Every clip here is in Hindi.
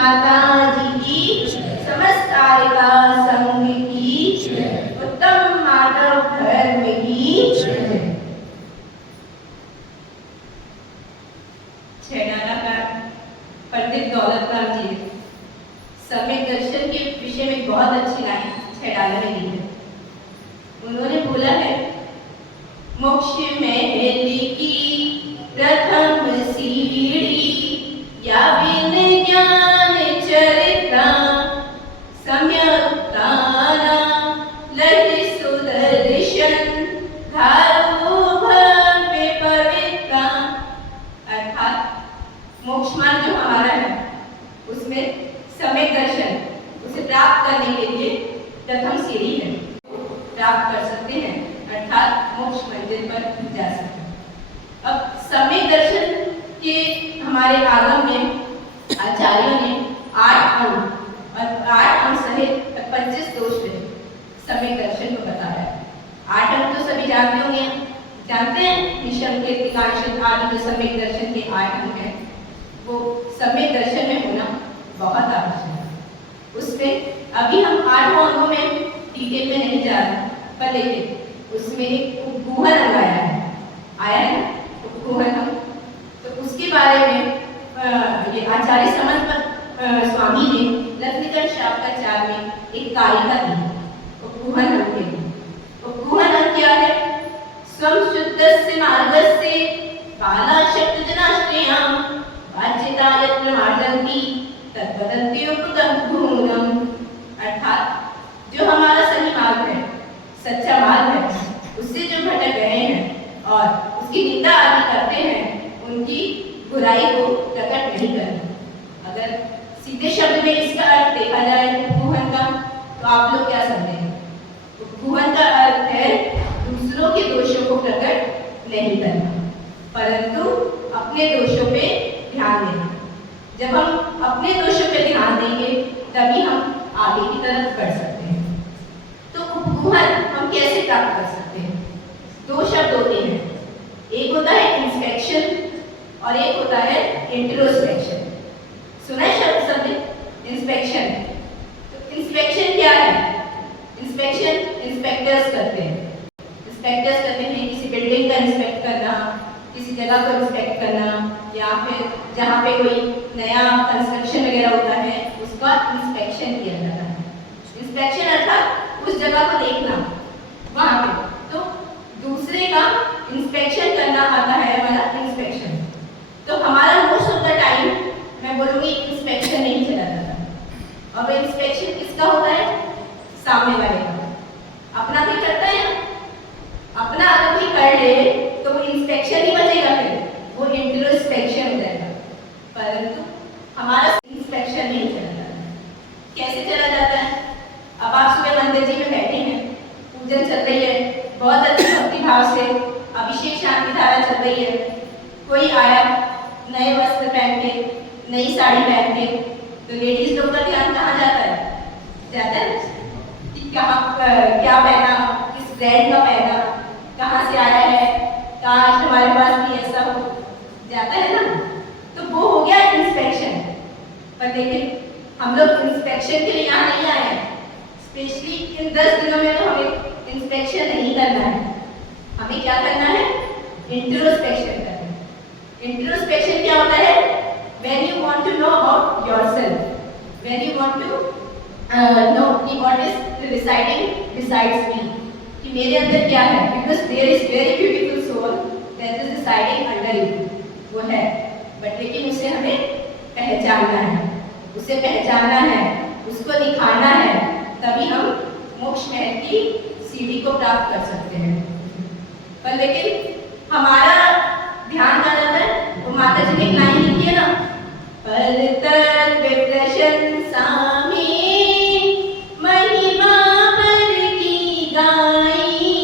माता जी की, समस्त आर्या संघ की, उत्तम माधव धर्म की। छैडाला का पंडित दौलतराम जी सम्यक दर्शन के विषय में बहुत अच्छी लाइन छैडाला में दी है। उन्होंने बोला है, मोक्ष महल की प्रथम सीढ़ी या बिन ज्ञान चरिता सम्यक ताना लहि सुदर्शन धारो भव्य पवित्रा। अर्थात मोक्ष मार्ग जो हमारा है उसमें सम्यक दर्शन उसे प्राप्त करने के लिए प्रथम सीढ़ी है, प्राप्त कर सकते हैं, अर्थात मोक्ष मंदिर पर जा सकते हैं। अब सम्यक दर्शन के हमारे आगम में आचार्यों ने 8 अंग और 8 अंग सहित 25 दोष में सम्यक दर्शन को बताया है। 8 अंग तो सभी जानते होंगे, जानते हैं निशम के टीकांश आदि जो सम्यक दर्शन के 8 अंग हैं, वो सम्यक दर्शन में होना बहुत आवश्यक है। उसमें अभी हम 8 अंगों में डिटेल में नहीं जा रहे, पर लेकिन उसमें एक उपगुहन अंग आया है उपगुहन अंग। तो उसके बारे में ये आचार्य समंत स्वामी ने रत्नकर शास्त्राचार्य में एक कारिका दी है उपगुहन अंग के लिए। उपगुहन अंग क्या है? स्वम शुद्धस्य मार्गस्य काला शक्ति जनाश्रयाम वाच्यता यत्र मार्गन्ति तद्वदन्ति उपगुहनम। अर्थात जो हमारा सही मार्ग है, सच्चा मार्ग है, उससे जो भटक गए हैं और उसकी निंदा आदि करते हैं, उनकी बुराई को प्रकट नहीं करना। अगर सीधे शब्द में इसका अर्थ देखा जाए उपगुहन का, तो आप लोग क्या समझेंगे? उपगुहन का अर्थ है दूसरों के दोषों को प्रकट नहीं करना, परंतु अपने दोषों पे ध्यान देना। जब हम अपने दोषों पे ध्यान देंगे तभी हम आगे की तरफ बढ़ सकते हैं। तो उपगुहन हम कैसे प्राप्त कर सकते हैं? 2 शब्द होते हैं, एक होता है इंस्पेक्शन और एक होता है इंट्रोस्पेक्शन। सुना है शब्द सबने इंस्पेक्शन? तो इंस्पेक्शन क्या है? इंस्पेक्शन इंस्पेक्टर्स करते हैं। इंस्पेक्टर्स करते हैं किसी बिल्डिंग का इंस्पेक्ट करना, किसी जगह को इंस्पेक्ट करना, या फिर जहाँ पे कोई नया कंस्ट्रक्शन वगैरह होता है उसका इंस्पेक्शन किया जाता है। इंस्पेक्शन अर्थात उस जगह को देखना वहाँ पे, तो दूसरे का इंस्पेक्शन करना आता है हमारा इंस्पेक्शन। तो हमारा मोस्ट ऑफ द टाइम मैं बोलूँगी इंस्पेक्शन नहीं चला जाता। अब इंस्पेक्शन किसका होता है? सामने वाले का। अपना भी करता है ना, अपना अगर भी कर ले तो वो इंस्पेक्शन ही बचेगा, फिर वो इंट्रोस्पेक्शन हो जाएगा। परंतु हमारा इंस्पेक्शन नहीं चला जाता। कैसे चला जाता है? अब आप सुबह मंदिर जी में बैठे हैं, पूजन चल रही है, बहुत अच्छे भक्ति भाव से अभिषेक शांति धारा चल रही है। कोई आया नए वस्त्र पहन के, नई साड़ी पहन के, तो लेडीज लोग का ध्यान कहाँ जाता है? जाता है कि कहाँ क्या पहना, किस ब्रांड का पहना, कहाँ से आया है, काश हमारे पास भी ऐसा हो, जाता है ना। तो वो हो गया इंस्पेक्शन। पर लेकिन हम लोग इंस्पेक्शन के लिए यहाँ नहीं आए हैं। स्पेशली इन 10 दिनों में तो हमें इंस्पेक्शन नहीं करना है, हमें क्या करना है? इंट्रोस्पेक्शन करना है। इंट्रोस्पेक्शन क्या होता है? When you want to know about yourself, when you want to know कि what is residing besides me, कि मेरे अंदर क्या है, because there is very beautiful soul that is residing under you, वो है, बट लेकिन उसे हमें पहचानना है, उसे पहचानना है, उसको दिखाना है, तभी हम मोक्ष महल की सीढ़ी को प्राप्त कर सकते हैं। पर लेकिन हमारा ध्यान कहाँ जाता है? वो माता जी ने एक लाइन लिखी है ना, पर प्रशंसा में महिमा पर की गाई,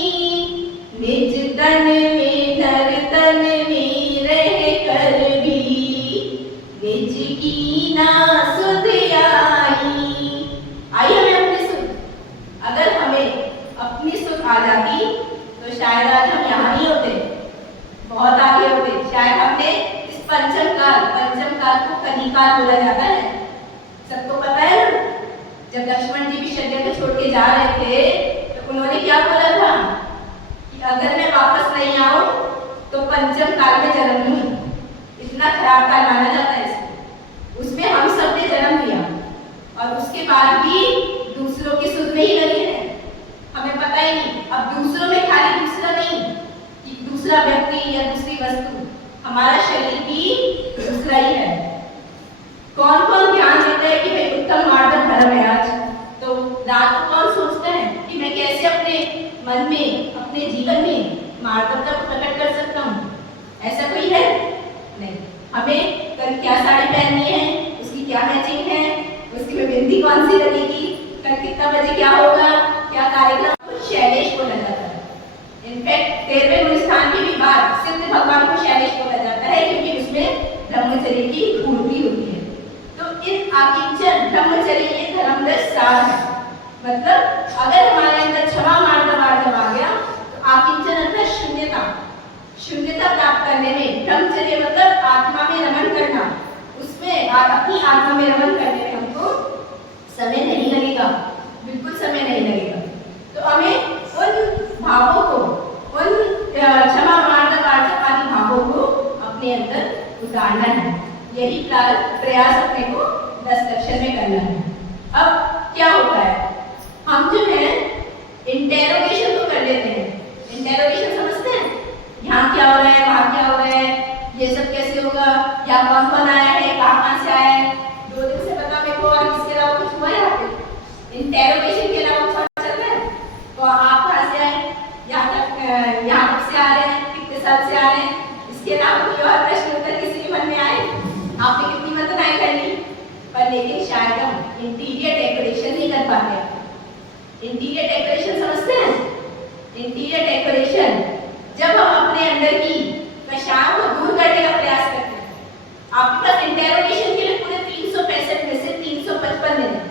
निज तन में धर तन में रह कर भी निज की ना सुध आई हमें अपनी सुध। अगर हमें अपनी सुध आ जाती तो शायद आज हम यहाँ नहीं होते, बहुत आगे होते। शायद हमने इस पंचम काल को कलिकाल बोला जाता है, जब लक्ष्मण जी भी शल्य को छोड़ के जा रहे थे तो उन्होंने क्या बोला था कि अगर मैं वापस नहीं आऊं तो पंचम काल में जन्म लूं। इतना खराब काल माना जाता है इसको। उसमें हम सब ने जन्म लिया और उसके बाद भी दूसरों की सुध में ही लगे हैं। हमें पता ही नहीं, अब दूसरों में खाली दूसरा नहीं कि दूसरा व्यक्ति या दूसरी वस्तु, हमारा शरीर भी दूसरा ही है। कौन कौन ध्यान देता है कि भाई उत्तम मार्ग धर्म है आज, तो रात को कौन सोचता है कि मैं कैसे अपने मन में, अपने जीवन में मार्गवता को प्रकट कर सकता हूँ? ऐसा कोई है नहीं। हमें कल क्या साड़ी पहननी है, उसकी क्या मैचिंग है, उसकी में बिंदी कौन सी लगेगी, कल कितना बजे क्या होगा, क्या कार्यक्रम, तो शैलेश बोला जाता है। इनफैक्ट 13वें गुणस्थान के भी बाद सिद्ध भगवान को शैलेश बोला जाता है क्योंकि उसमें ब्रह्मचर्य की पूर्ति होती है। तो इन आकिंचन ब्रह्मचर्य ये धर्मदर्श सार है। मतलब अगर हमारे अंदर क्षमा मार्ग जब आ गया तो आकिंचन अर्थात शून्यता, शून्यता प्राप्त करने में ब्रह्मचर्य मतलब आत्मा में रमण करना, उसमें अपनी आत्मा में रमण करने में हमको समय नहीं लगेगा, बिल्कुल समय नहीं लगेगा। तो हमें उन भावों को, उन क्षमा मार्ग आदि भावों को अपने अंदर उतारना है। यही प्रयास अपने को 10 लक्षण में करना है। अब क्या होता है, हम जो है इंटेरोगेशन तो कर लेते हैं। इंटेरोगेशन समझते हैं, यहाँ क्या हो रहा है, वहाँ क्या हो रहा है, ये सब कैसे होगा, या कौन कौन आया है, कहाँ से आया है, 2 दिन से बता मेरे को, और इसके अलावा कुछ हुआ है यहाँ पे? इंटेरोगेशन के अलावा कुछ और चल रहा है? तो आप कहाँ से आए, यहाँ तक से आ रहे हैं, कितने साल से आ रहे हैं, इसके अलावा कोई और प्रश्न उत्तर किसी के मन में आए? आपने कितनी मंथनाएं कर ली, पर लेकिन शायद हम इंटीरियर डेकोरेशन नहीं कर पाते। इंटीरियर डेकोरेशन समझते हैं? इंटीरियर डेकोरेशन जब हम अपने अंदर की कषायों को दूर करने का प्रयास करते हैं। आपके पास इंटेरोगेशन के लिए पूरे 365 में से 355 दिन है,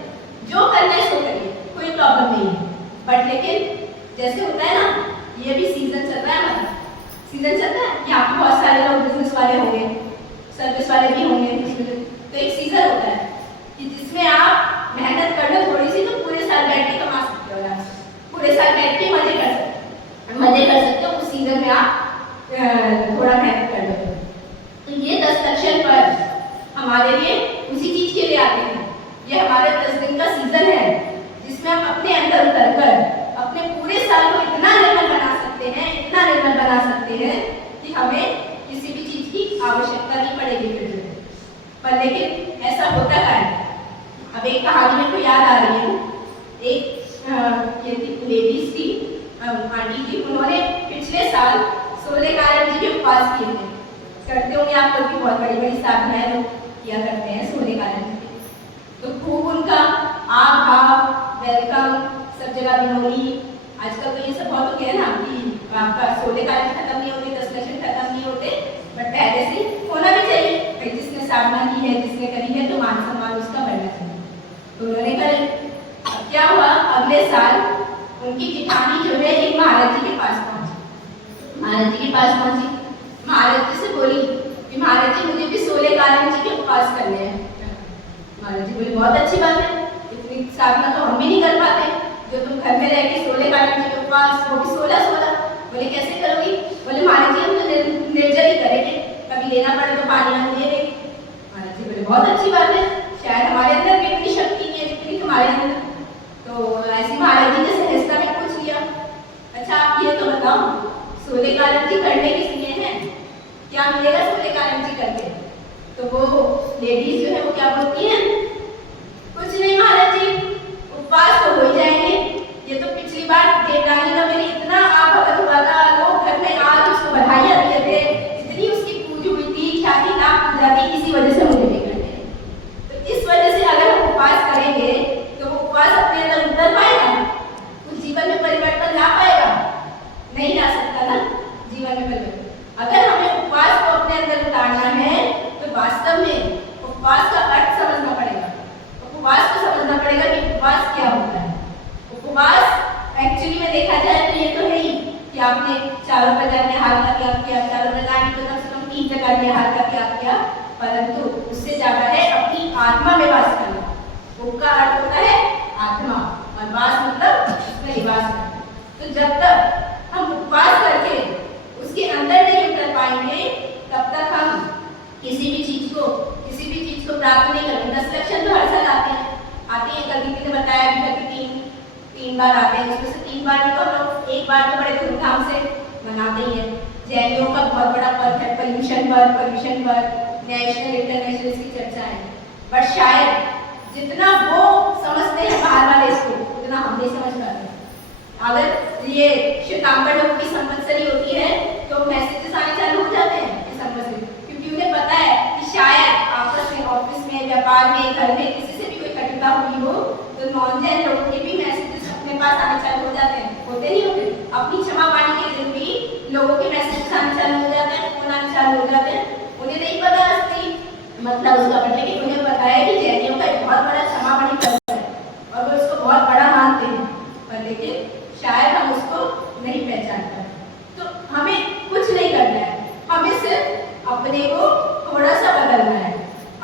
जो करना है सो करिए, कोई प्रॉब्लम नहीं है। बट लेकिन जैसे होता है ना, ये भी सीजन चल रहा है, हमारा सीजन चल रहा है, यहाँ पे बहुत सारे लोग बिजनेस वाले होंगे, सर्विस वाले भी होंगे, तो एक सीजन होता है कि जिसमें आप मेहनत कर लो थोड़ी सी तो पूरे साल बैठ के कमा सकते हो, पूरे साल बैठ के मजे कर सकते हो। उस सीजन में आप थोड़ा मेहनत कर लो। तो ये 10 लक्षण पर हमारे लिए उसी चीज के लिए आते हैं। ये हमारे 10 दिन का सीजन है जिसमें हम अपने अंदर उतर कर अपने पूरे साल को इतना निर्मल बना सकते हैं, इतना निर्मल बना सकते हैं कि हमें किसी भी चीज की आवश्यकता नहीं पड़ेगी फिर। पर लेकिन ऐसा होता है। अब एक कहानी मेरे को याद आ रही है। एक लेडीज थी, आंटी थी, उन्होंने पिछले साल सूर्यकारण जी के उपवास किए थे। करते होंगे आप लोग भी, बहुत बड़ी बड़ी साधनाएं लोग किया करते हैं सूर्यकारण जी के। तो खूब उनका आभाव, वेलकम, सब जगह बिनोली। आजकल तो ये सब बहुत हो गया ना कि आपका सूर्यकारण खत्म नहीं होते, 10 लक्षण खत्म नहीं होते, बट पहले से होना भी चाहिए। भाई जिसने साधना की है, जिसने करी है, तो मान सम्मान उसका बढ़ना चाहिए। तो उन्होंने करी। अब क्या हुआ, अगले साल उनकी जिठानी जो है एक महाराज जी के पास पहुंची। महाराज जी के पास पहुंची, महाराज जी से बोली कि महाराज जी मुझे भी सूर्यकारण जी के उपवास करने हैं। महाराज जी बोले बहुत अच्छी बात है, इतनी साधना तो हम भी नहीं कर पाते, जो तुम घर में रह के सूर्यकारण जी के उपवास, वो भी 16-16। बोले कैसे करोगी? बोले महाराज जी हम तो निर्जल ही करेंगे, कभी लेना पड़े तो पानी हम दे देंगे। महाराज जी बोले बहुत अच्छी बात है, शायद हमारे अंदर भी इतनी शक्ति नहीं है जितनी तुम्हारे अंदर। तो ऐसी महाराज जी ने सहजता में पूछ लिया, अच्छा आप ये तो बताओ सूर्यकारण जी करने किस लिए हैं, क्या मिलेगा सूर्यकारण जी करके? तो वो लेडीज जो है वो क्या बोलती है, कुछ नहीं महाराज जी, उपवास तो हो ही जाएंगे। ये तो पिछली बार देवरानी का मेरी इतना आभगत हुआ था, लोग घर में आज उसको बधाइयां दिए थे, इतनी उसकी पूजा हुई थी, ख्याति लाभ पूजा थी, इसी वजह से मुझे नहीं करते। तो इस वजह से अगर हम उपवास करेंगे तो वो उपवास अपने अंदर उतर पाएगा, उस जीवन में परिवर्तन ला पाएगा? नहीं ला सकता ना जीवन में परिवर्तन। अगर हमें उपवास को अपने अंदर उतारना है तो वास्तव में उपवास का अर्थ समझना पड़ेगा। उपवास को समझना पड़ेगा कि उपवास क्या होता है। उपवास एक्चुअली में देखा जाए तो ये तो है ही कि आपने 4 प्रकार के आहार का त्याग किया, 4 प्रकार की तो कम से कम 3 प्रकार के आहार का त्याग किया, परंतु उससे ज्यादा है अपनी आत्मा में वास करना। उसका अर्थ होता है आत्मा, और वास मतलब उसमें निवास करना। तो जब तक हम उपवास करके उसके अंदर नहीं उतर पाएंगे, तब तक हम किसी भी चीज को प्राप्त नहीं करेंगे। 10 लक्षण तो हर साल आते हैं। कल दीदी ने बताया अभी तक तीन बार आते हैं, उसमें से 3 बार तो लोग एक बार तो बड़े धूमधाम से मनाते ही हैं। जैनियों का बहुत बड़ा पर्व है पर्यूषण पर्व, नेशनल इंटरनेशनल इसकी चर्चा है। बट शायद जितना वो समझते हैं बाहर वाले इसको, उतना हम नहीं समझ पाते। अगर ये श्वेतांबर लोगों की संवत्सरी होती है तो मैसेजेस आने चालू हो जाते हैं इस संवत्सरी, क्योंकि उन्हें पता है कि शायद आपस में, ऑफिस में, व्यापार में, घर में किसी से भी कोई कटुता हुई हो तो नॉन जैन लोगों के भी मैसेजेस अपने पास आने चालू हो जाते हैं। होते नहीं होते? अपनी क्षमा पाने के दिन भी लोगों के मैसेजेस आने चालू हो जाते हैं, फोन आने चालू हो जाते हैं। उन्हें नहीं पता असली मतलब उसका, बट लेकिन उन्हें पता है कि जैनियों का एक बहुत बड़ा क्षमापणी पर्व है और वो इसको बहुत बड़ा मानते हैं, पर लेकिन शायद हम उसको नहीं पहचान पाते। तो हमें कुछ नहीं करना है, हमें सिर्फ अपने को थोड़ा सा बदलना है,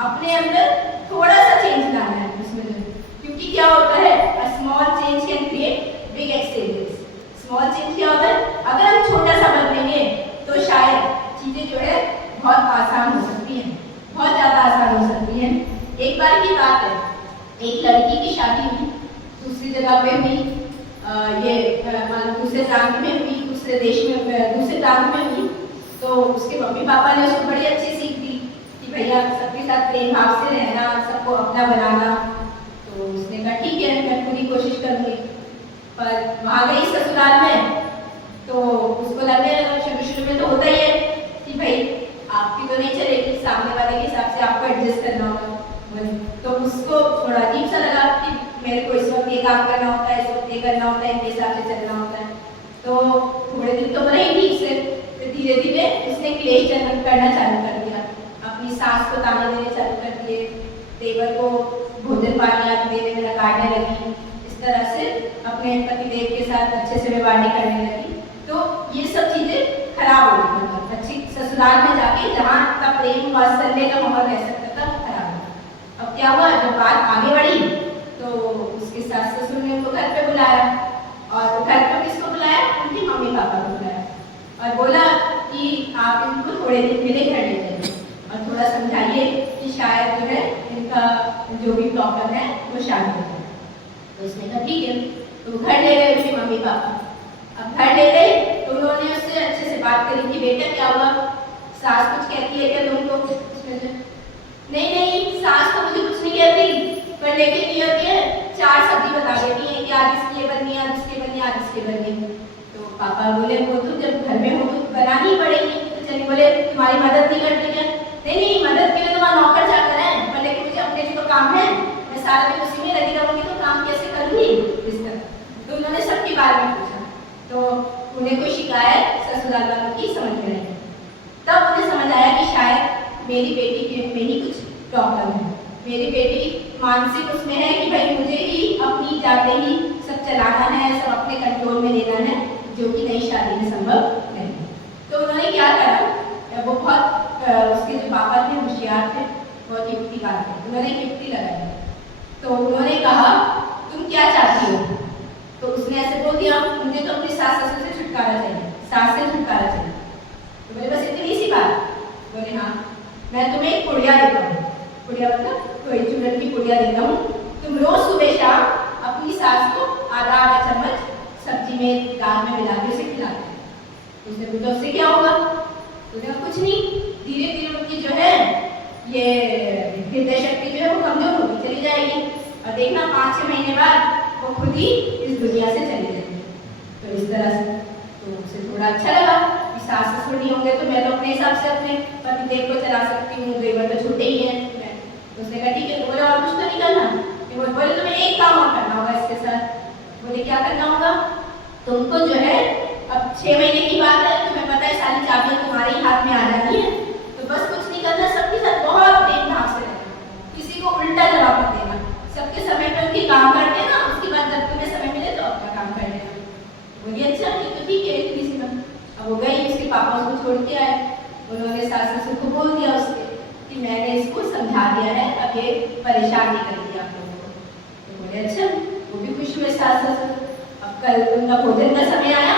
अपने अंदर थोड़ा सा चेंज लाना है उसमें। क्योंकि क्या होता है, a small change can create big exchanges. Small change क्या होता है, अगर हम छोटा सा बदलेंगे तो शायद चीजें जो है बहुत आसान हो सकती हैं, बहुत ज़्यादा आसान हो सकती है। एक बार की बात है, एक लड़की की शादी हुई, दूसरी जगह पे हुई, दूसरे प्रांत में हुई, दूसरे देश में, दूसरे प्रांत में हुई। तो उसके मम्मी पापा ने उसको बड़ी अच्छी सीख दी कि भैया सबके साथ प्रेम भाव से रहना, सबको अपना बनाना। तो उसने कहा ठीक है, मैं पूरी कोशिश करूँगी। पर वहाँ गई ससुराल में तो उसको लगने लगा, शुरू में तो होता ही है कि भाई आपकी तो नहीं चलेगी, सामने वाले के हिसाब से आपको एडजस्ट करना होगा। तो उसको थोड़ा अजीब सा लगा कि मेरे को इस वक्त ये काम करना होता है, इस वक्त ये करना होता है, इनके हिसाब से चलना होता है। तो थोड़े दिन तो बने ही ठीक से, फिर धीरे धीरे उसने क्लेश करना चालू कर दिया, अपनी सास को ताने देने चालू कर दिए, देवर को भोजन पानी देने में नकारने लगी, इस तरह से अपने पतिदेव के साथ अच्छे से व्यवहार करने लगी। तो ये सब चीजें खराब हो गई, मतलब अच्छी ससुराल में जाके जहाँ का प्रेम वात्सल्य का माहौल रह सकता था वो खराब हो। अब क्या हुआ, जब बात आगे बढ़ी तो उसके सास ससुर ने उनको घर पे बुलाया, और घर पे किसको बुलाया, उनकी मम्मी पापा को बुलाया, और बोला कि आप इनको थोड़े दिन के लिए घर ले जाइए और थोड़ा समझाइए कि शायद जो है इनका जो भी प्रॉब्लम है वो शांत हो जाए। तो उसने कहा ठीक है। तो घर ले गए उसके मम्मी पापा। अब घर ले गए तो उन्होंने उससे अच्छे से बात करी कि बेटा क्या हुआ, सास कुछ कहती है क्या तुमको? उसमें से नहीं सास तो मुझे कुछ नहीं कहती, पर लेकिन ये होती है 4 सब्जी बता देती है कि आज इसके बननी, आज इसके बननी, आज इसके बननी। तो पापा बोले वो तो जब घर में हो तो बनानी पड़ेगी। तो चलिए बोले तुम्हारी मदद नहीं करती क्या? नहीं मदद के लिए तो वहाँ नौकर चाकर है, पर लेकिन मुझे अपने जो काम है मैं सारा दिन उसी में लगी रहूँगी तो काम कैसे करूँगी इस तरह। तो उन्होंने सबके बारे में पूछा, तो उन्हें कोई शिकायत ससुराल वालों की समझ में नहीं। तब उन्हें समझ आया कि शायद मेरी बेटी में ही कुछ प्रॉब्लम है, मेरी बेटी मानसिक उसमें है कि भाई मुझे ही अपनी जाते ही सब चलाना है, सब अपने कंट्रोल में लेना है, जो कि नई शादी में संभव नहीं। तो उन्होंने क्या करा, वो बहुत उसके जो पापा थे होशियार थे, बहुत युक्तिकार थे, उन्होंने युक्ति लगाई। तो उन्होंने कहा तुम क्या चाहती हो? तो उसने ऐसे बोल दिया मुझे तो अपनी सास ससुर से छुटकारा चाहिए, सास से छुटकारा चाहिए। तो बोले बस इतनी सी बात? बोले हाँ, मैं तुम्हें एक पुड़िया देता हूँ, पुड़िया मतलब कोई चूरन की पुड़िया देता हूँ, तुम रोज सुबह शाम अपनी सास को आधा चम्मच सब्जी में दाल में मिला के उसे खिलाते हैं। उसने पूछा उससे क्या होगा? उसने कुछ नहीं, धीरे धीरे उनकी जो है ये हृदय शक्ति जो है वो कमजोर होती चली जाएगी, और देखना 5-6 महीने बाद वो खुद ही इस दुनिया से चले जाएंगे। तो इस तरह से तो उसे थोड़ा अच्छा लगा कि सास ससुर नहीं होंगे तो मैं तो अपने हिसाब से अपने पतिदेव को चला सकती हूँ, देवर तो छोटे ही हैं। तो उसने कहा ठीक है। तो बोले और कुछ तो नहीं करना? बोले तुम्हें एक काम और करना होगा इसके साथ। बोले क्या करना होगा? तुमको जो है अब 6 महीने की बात है, तुम्हें पता है सारी चाबियां तुम्हारे ही हाथ में आ जानी है, तो बस कुछ नहीं करना, सबके साथ बहुत प्रेम भाव से रहना, किसी को उल्टा जवाब मत देना, सबके समय पर उनकी काम कर देना, उसके बाद जब तुम्हें समय मिले तो अपना काम कर लेना। बोलिए अच्छा ठीक है इतनी सी बात। अब वो गई, उसके पापा उसको छोड़ के आए, उन्होंने सास ससुर को बोल दिया उसके कि मैंने इसको समझा दिया है, अब ये परेशान नहीं करेगी आप लोगों को। तो बोले अच्छा। वो भी खुश हुए सास ससुर। अब कल उनका भोजन का समय आया,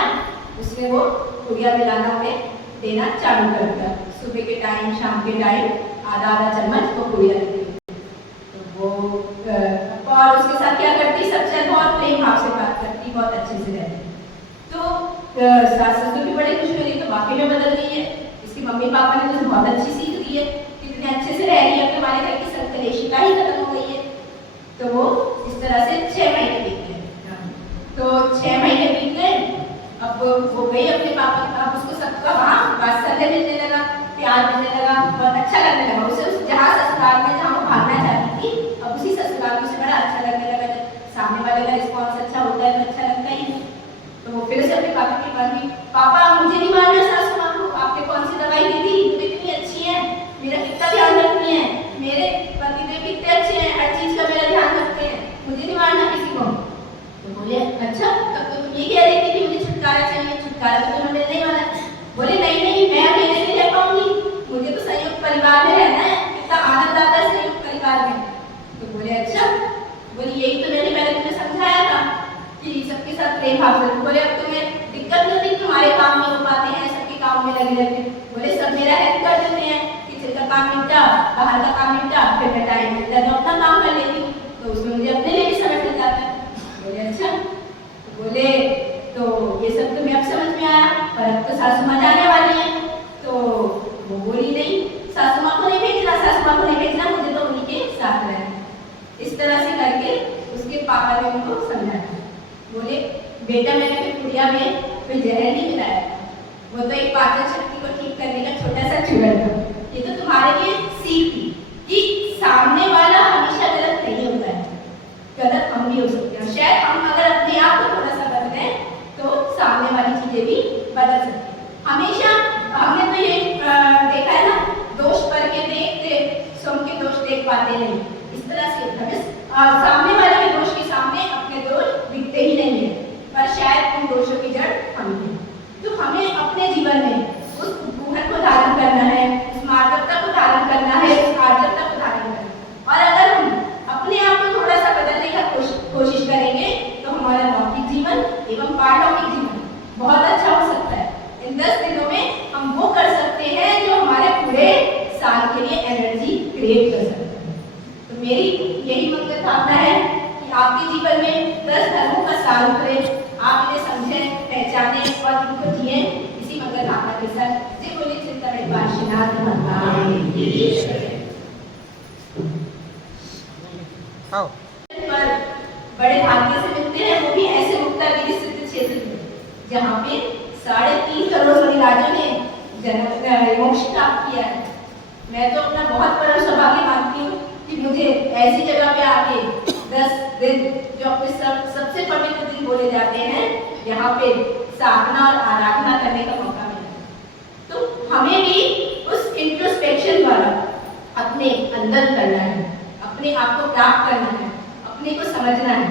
उसमें वो गुड़िया मिलाना में देना चालू कर दिया। सुबह के टाइम, शाम के टाइम आधा आधा चम्मच वो गुड़िया देती। तो वो और उसके साथ क्या करती, सबसे बहुत प्रेम भाव से बात करती, बहुत अच्छे से रहती। तो सास ससुर भी बड़े खुश हुए, तो वाकई में बदल गई है, इसकी मम्मी पापा ने तो बहुत अच्छी सीख दी है, कितने अच्छे से रह रही है, हमारे घर की सब कलेशिका ही खत्म हो गई है। तो वो इस तरह से 6 महीने बीत गए। तो 6 महीने बीत गए, अब वो गई अपने पापा के पास, उसको सबका हाँ वात्सल्य मिलने लगा, प्यार मिलने लगा, बहुत अच्छा लगने लगा उसे। उस जहाँ ससुराल में जहाँ वो भागना चाहती थी, अब उसी ससुराल में उसे बड़ा अच्छा लगने लगा। जब सामने वाले का रिस्पॉन्स अच्छा होता है तो अच्छा लगता ही है। तो वो फिर से अपने पापा के पास गई, पापा मुझे नहीं मानना सासू माँ को, आपने कौन सी दवाई दी थी, तो इतनी अच्छी है, मेरा कितना ध्यान रखती है, मेरे पतिदेव कितने अच्छे हैं, हर चीज का मेरा ध्यान रखते हैं, मुझे नहीं मारना किसी को। तो बोले अच्छा, तब तो तुम ये कह रही थी कि मुझे छुटकारा चाहिए, छुटकारा तो तुम्हें मिलने ही वाला है। बोले नहीं नहीं, मैं अकेले नहीं रह पाऊंगी, मुझे तो संयुक्त परिवार में रहना है, कितना आनंद आता है संयुक्त परिवार में। तो बोले अच्छा, बोले यही तो मैंने पहले तुम्हें समझाया था कि सबके साथ प्रेम भाव से। बोले अब तुम्हें दिक्कत नहीं होती, तुम्हारे काम नहीं हो पाते हैं, सबके काम में लगे रहते। बोले सब मेरा हेल्प कर देते हैं, किचन का काम निपटा, बाहर का काम निपटा, फिर मैं टाइम मिलता है तो अपना काम कर लेती हूँ, तो उसमें मुझे अपने लिए भी समय मिल जाता है। बोले अच्छा, तो बोले तो ये सब तुम्हें अब समझ में आया, पर अब तो सासू माँ जाने वाली है। तो वो बोली नहीं, सासू माँ को नहीं भेजना, सासू माँ को नहीं भेजना, मुझे तो उन्हीं के साथ रहना। इस तरह से करके उसके पापा ने उनको समझाया। बोले बेटा मैंने फिर गुड़िया में कोई जहर नहीं मिलाया, वो तो एक पाचन शक्ति को ठीक करने का छोटा सा चूरन था। ये तो तुम्हारे लिए सीख थी कि सामने वाला हमेशा गलत नहीं होता है, गलत हम भी हो सकते हैं। शायद हम अगर अपने आप को थोड़ा सा बदलें तो सामने वाली चीजें भी बदल सकती हैं। हमेशा हमने तो ये देखा है ना, दोष पर के देखते स्वयं के दोष देख पाते नहीं, इस तरह से सामने वाले के दोष के सामने अपने दोष दिखते ही नहीं है, पर शायद उन दोषों की जड़ हम हैं। तो हमें अपने जीवन में उस गुण को धारण करना है, उस मार्गवता को धारण करना है, उस आर्जवता को धारण करना है। और अगर हम अपने आप को थोड़ा सा बदलने का कोशिश करेंगे तो हमारा लौकिक जीवन एवं पारलौकिक जीवन बहुत अच्छा हो सकता है। इन 10 दिनों में हम वो कर सकते हैं जो हमारे पूरे साल के लिए एनर्जी क्रिएट कर सकते हैं। तो मेरी यही मंगल कामना है कि आपके जीवन में 10 धर्मों का सार उतरे, आप इन्हें समझें, पहचानें और इनको जिए। इसी मंगल कामना के साथ जय बोले चिंतन काशीनाथ भगवान की। पर बड़े भाग्य से मिलते हैं, वो भी ऐसे मुक्तागिरी सिद्ध क्षेत्र में जहाँ पे 3.5 करोड़ परिवारों ने जन्म मोक्ष प्राप्त किया है। मैं तो अपना बहुत बड़ा सौभाग्य मानती हूँ कि मुझे ऐसी जगह पे आके 10 दिन जो अपने सबसे पवित्र दिन बोले जाते हैं, यहाँ पे साधना और आराधना करने का मौका मिला। तो हमें भी उस इंट्रोस्पेक्शन द्वारा अपने अंदर करना है, अपने आप को प्राप्त करना है, अपने को समझना है।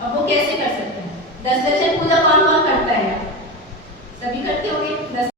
अब वो कैसे कर सकते हैं? 10 लक्षण पूजा कौन कौन करता है? सभी करते होंगे। 10